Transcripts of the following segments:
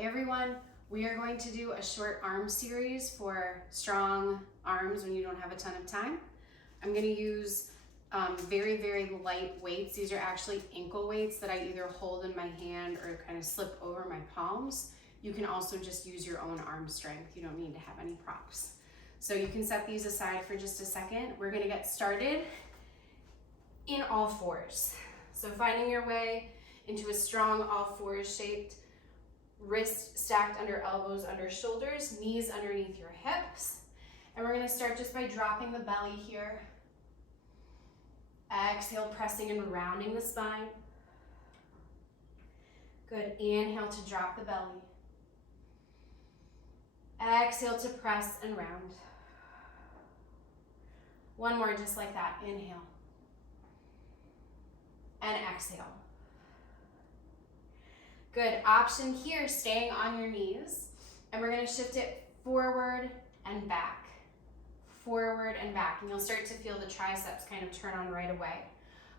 Hey everyone, we are going to do a short arm series for strong arms when you don't have a ton of time. I'm going to use very, very light weights. These are actually ankle weights that I either hold in my hand or kind of slip over my palms. You can also just use your own arm strength. You don't need to have any props. So you can set these aside for just a second. We're going to get started in all fours. So finding your way into a strong all fours shaped, wrists stacked under elbows, under shoulders, knees underneath your hips. And we're going to start just by dropping the belly here. Exhale, pressing and rounding the spine. Good. Inhale to drop the belly. Exhale to press and round. One more just like that. Inhale. And exhale. Good. Option here, staying on your knees. And we're going to shift it forward and back. Forward and back. And you'll start to feel the triceps kind of turn on right away.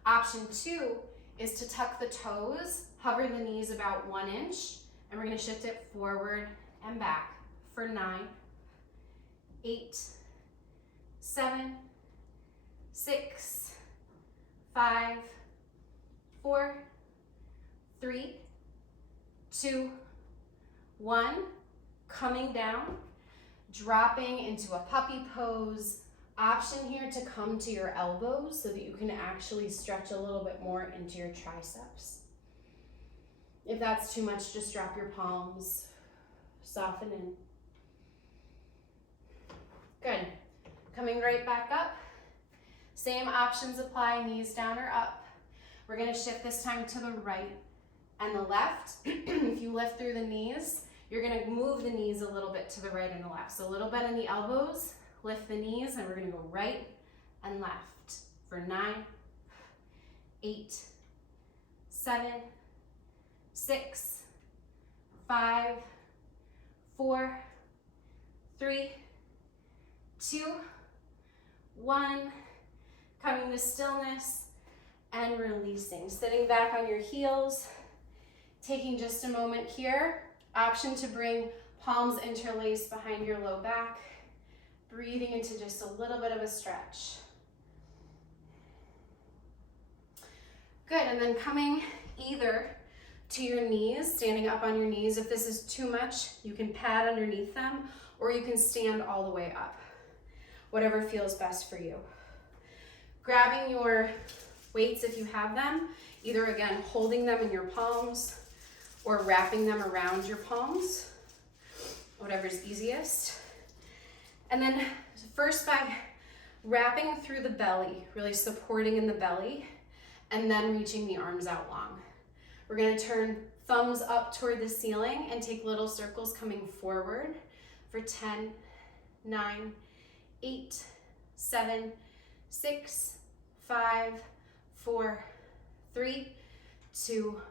Option 2 is to tuck the toes, hover the knees about 1 inch, and we're going to shift it forward and back for 9, 8, 7, 6, 5, 4, 3, 2, 1. Coming down, dropping into a puppy pose. Option here to come to your elbows so that you can actually stretch a little bit more into your triceps. If that's too much, just drop your palms, soften in. Good. Coming right back up. Same options apply, knees down or up. We're going to shift this time to the right and the left. If you lift through the knees, you're going to move the knees a little bit to the right and the left. So a little bit in the elbows, lift the knees, and we're going to go right and left for 9, 8, 7, 6, 5, 4, 3, 2, 1. Coming to stillness and releasing. Sitting back on your heels, taking just a moment here. Option to bring palms interlaced behind your low back. Breathing into just a little bit of a stretch. Good, and then coming either to your knees, standing up on your knees. If this is too much, you can pad underneath them, or you can stand all the way up. Whatever feels best for you. Grabbing your weights if you have them, either again holding them in your palms or wrapping them around your palms, whatever's easiest. And then first by wrapping through the belly, really supporting in the belly, and then reaching the arms out long. We're going to turn thumbs up toward the ceiling and take little circles coming forward for 10, 9, 8, 7, 6, 5, 4, 3, 2,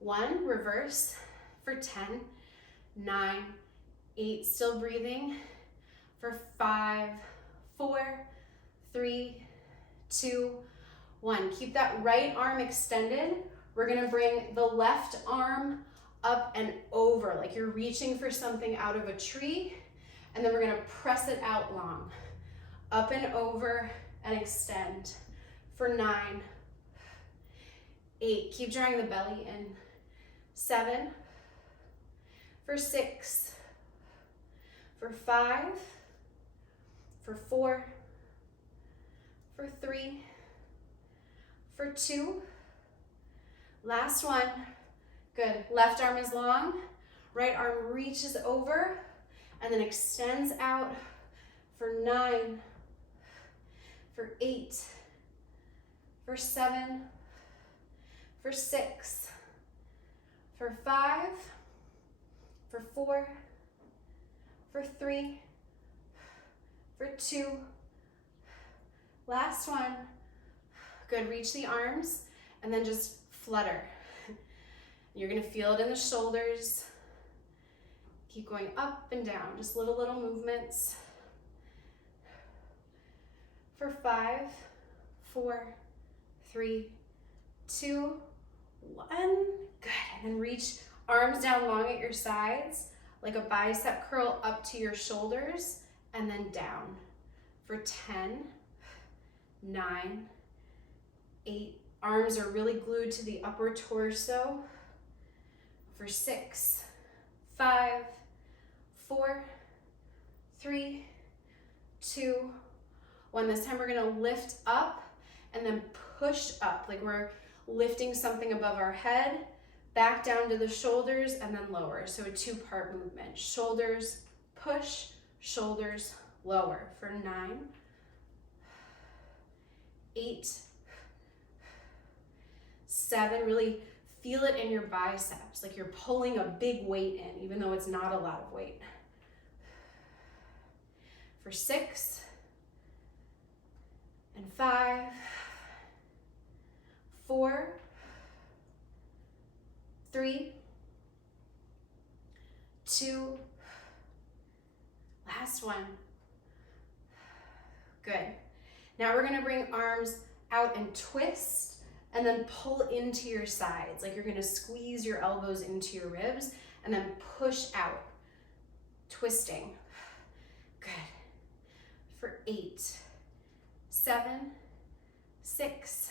1. Reverse for 10, 9, 8. Still breathing for 5, 4, 3, 2, 1. Keep that right arm extended. We're going to bring the left arm up and over, like you're reaching for something out of a tree, and then we're going to press it out long. Up and over and extend for 9, 8. Keep drawing the belly in. 7, for 6, for 5, for 4, for 3, for 2. Last one. Good. Left arm is long. Right arm reaches over and then extends out for 9, for 8, for 7, for 6, for 5, for 4, for 3, for 2. Last one. Good. Reach the arms and then just flutter. You're going to feel it in the shoulders. Keep going up and down, just little movements. For 5, 4, 3, 2, 1. Good. And then reach Arms down long at your sides, like a bicep curl up to your shoulders, and then down. For 10, 9, 8. Arms are really glued to the upper torso. For 6, 5, 4, 3, 2, 1. This time we're gonna lift up and then push up, like we're lifting something above our head, back down to the shoulders, and then lower. So a 2-part movement. Shoulders, push, shoulders, lower. For 9, 8, 7, really feel it in your biceps, like you're pulling a big weight in, even though it's not a lot of weight. For 6, and 5, 4, 3, 2, last one. Good. Now we're gonna bring arms out and twist, and then pull into your sides, like you're gonna squeeze your elbows into your ribs, and then push out, twisting. Good. For 8, 7, 6,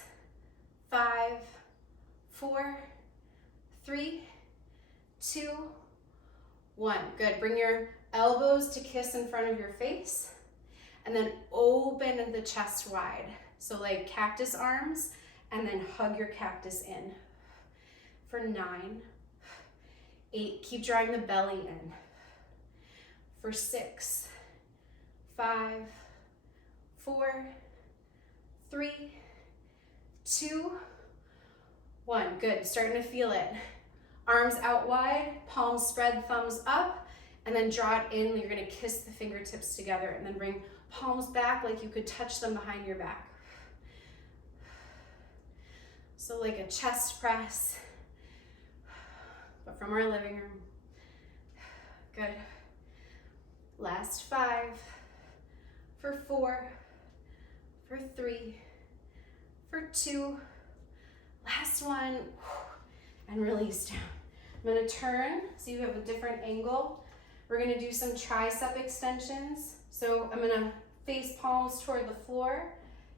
5, 4, 3, 2, 1. Good. Bring your elbows to kiss in front of your face, and then open the chest wide. So like cactus arms, and then hug your cactus in. For 9, 8, keep drawing the belly in. For 6, 5, 4, 3, 2, 1. Good, starting to feel it. Arms out wide, palms spread, thumbs up, and then draw it in. You're gonna kiss the fingertips together, and then bring palms back like you could touch them behind your back. So like a chest press, but from our living room. Good. Last 5, for 4, for 3, for 2, last one, and release down. I'm gonna turn so you have a different angle. We're gonna do some tricep extensions. So I'm gonna face palms toward the floor,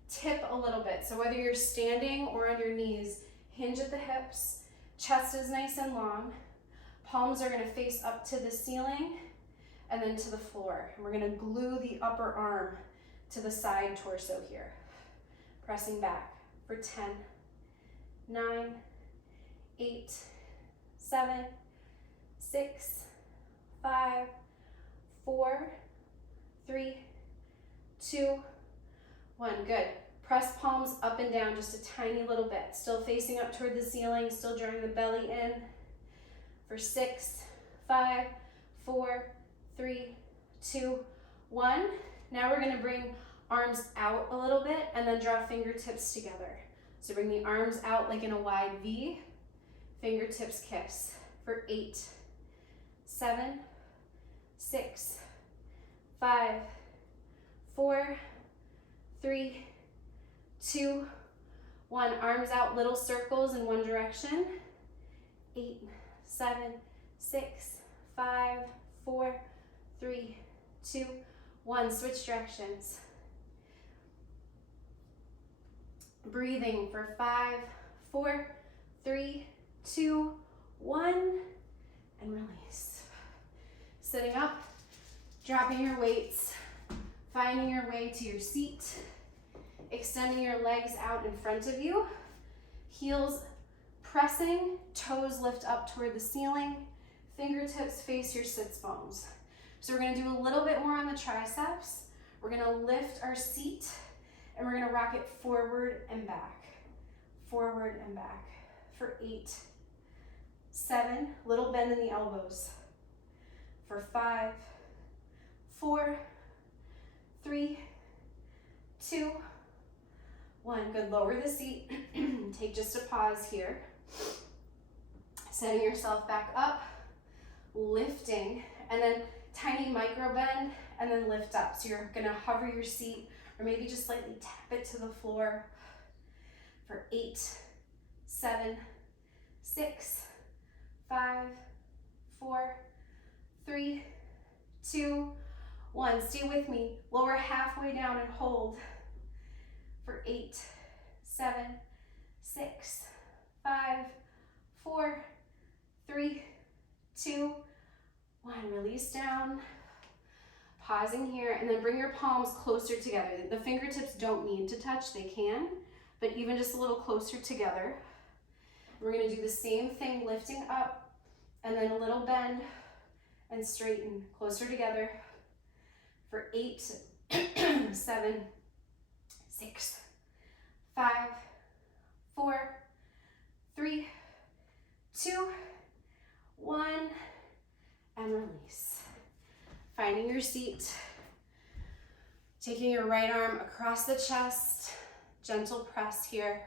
tip a little bit. So whether you're standing or on your knees, hinge at the hips, chest is nice and long. Palms are gonna face up to the ceiling and then to the floor. And we're gonna glue the upper arm to the side torso here. Pressing back for 10, 9, 8, 7, 6, 5, 4, 3, 2, 1. Good. Press palms up and down just a tiny little bit. Still facing up toward the ceiling, still drawing the belly in. For 6, 5, 4, 3, 2, 1. Now we're gonna bring arms out a little bit and then draw fingertips together. So bring the arms out like in a wide V, fingertips kiss. For 8, 7, 6, 5, 4, 3, 2, 1. Arms out, little circles in one direction. 8, 7, 6, 5, 4, 3, 2, 1. Switch directions. Breathing for 5, 4, 3, 2, 1, and release. Sitting up, dropping your weights, finding your way to your seat, extending your legs out in front of you, heels pressing, toes lift up toward the ceiling, fingertips face your sits bones. So we're gonna do a little bit more on the triceps. We're gonna lift our seat, and we're gonna rock it forward and back, forward and back. For 8, 7, little bend in the elbows. For 5, 4, 3, 2, 1. Good, lower the seat. Take just a pause here. Setting yourself back up, lifting, and then tiny micro bend, and then lift up. So you're gonna hover your seat, or maybe just slightly tap it to the floor. For 8, 7, 6, 5, 1. Stay with me. Lower halfway down and hold for 8, 7, 6, 5, 4, 3, 2, 1. Release down. Pausing here, and then bring your palms closer together. The fingertips don't need to touch, they can, but even just a little closer together. We're gonna do the same thing, lifting up, and then a little bend and straighten, closer together for 8, 7, 6, 5, 4, 3, 2, 1, and release. Finding your seat, taking your right arm across the chest, gentle press here.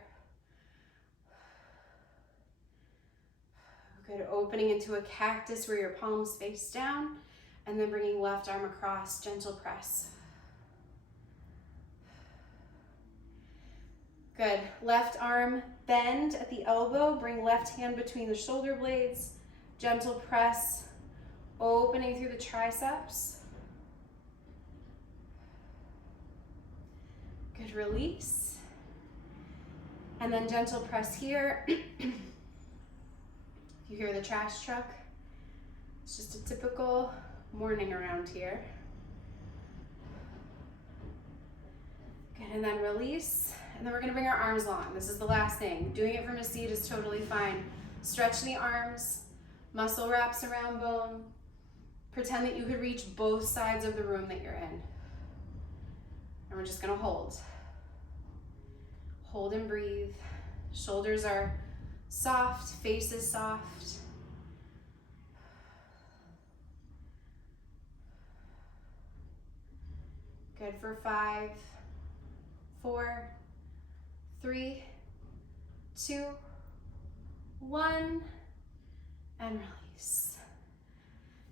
Good, opening into a cactus where your palms face down, and then bringing left arm across, gentle press. Good, left arm bend at the elbow, bring left hand between the shoulder blades, gentle press, opening through the triceps. Good, release. And then gentle press here. You hear the trash truck? It's just a typical morning around here. Good, and then release. And then we're gonna bring our arms long. This is the last thing. Doing it from a seat is totally fine. Stretch the arms, muscle wraps around bone. Pretend that you could reach both sides of the room that you're in. And we're just gonna hold. Hold and breathe. Shoulders are soft, face is soft. Good for 5, 4, 3, 2, 1, and release.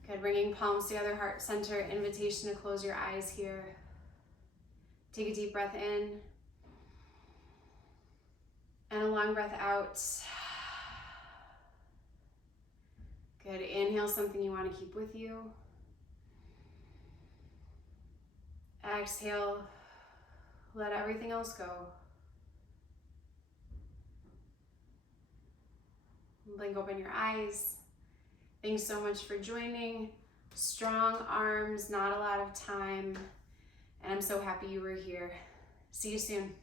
Good, bringing palms together, heart center, invitation to close your eyes here. Take a deep breath in, and a long breath out. Good, inhale something you want to keep with you. Exhale, let everything else go. Blink open your eyes. Thanks so much for joining. Strong arms, not a lot of time, and I'm so happy you were here. See you soon.